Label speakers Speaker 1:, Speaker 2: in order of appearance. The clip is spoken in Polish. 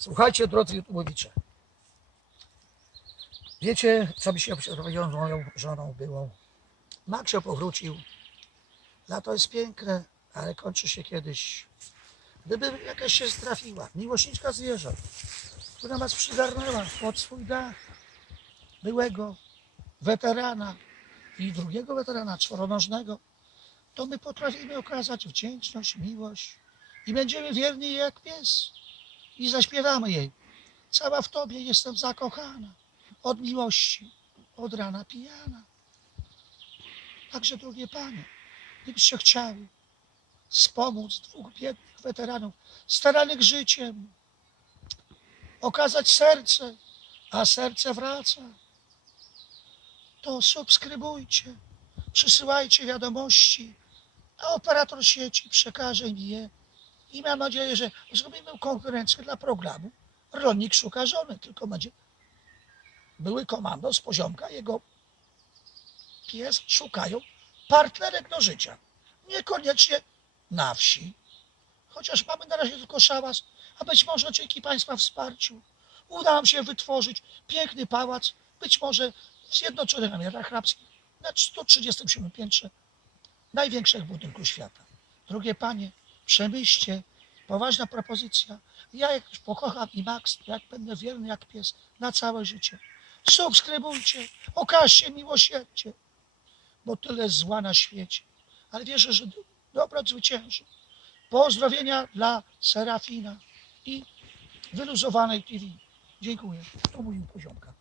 Speaker 1: Słuchajcie, drodzy YouTubeowicze. Wiecie, co mi się przerobiło z moją żoną było? Mak się powrócił. Lato jest piękne, ale kończy się kiedyś. Gdyby jakaś się trafiła, miłośniczka zwierząt, która nas przygarnęła pod swój dach, byłego weterana i drugiego weterana czworonożnego, to my potrafimy okazać wdzięczność, miłość i będziemy wierni jak pies i zaśpiewamy jej. Cała w Tobie jestem zakochana, od miłości, od rana pijana. Także, drogie Panie, gdybyście chciały wspomóc dwóch biednych weteranów, staranych życiem, okazać serce, a serce wraca, to subskrybujcie, przysyłajcie wiadomości, a operator sieci przekaże mi je i mam nadzieję, że zrobimy konkurencję dla programu Rolnik szuka żony, tylko będzie były komando z poziomka, jego pies szukają partnerek do życia. Niekoniecznie na wsi, chociaż mamy na razie tylko szałas, a być może dzięki Państwa wsparciu uda nam się wytworzyć piękny pałac, być może w Zjednoczonych Emiratach Arabskich na 137 piętrze największych budynków świata. Drogie Panie, przemyślcie, poważna propozycja. Ja jak pokocham i Max, jak będę wierny jak pies na całe życie. Subskrybujcie, okażcie miłosierdzie, bo tyle zła na świecie. Ale wierzę, że do- dobro zwycięży. Pozdrowienia dla Serafina i wyluzowanej TV. Dziękuję. To mój poziomka.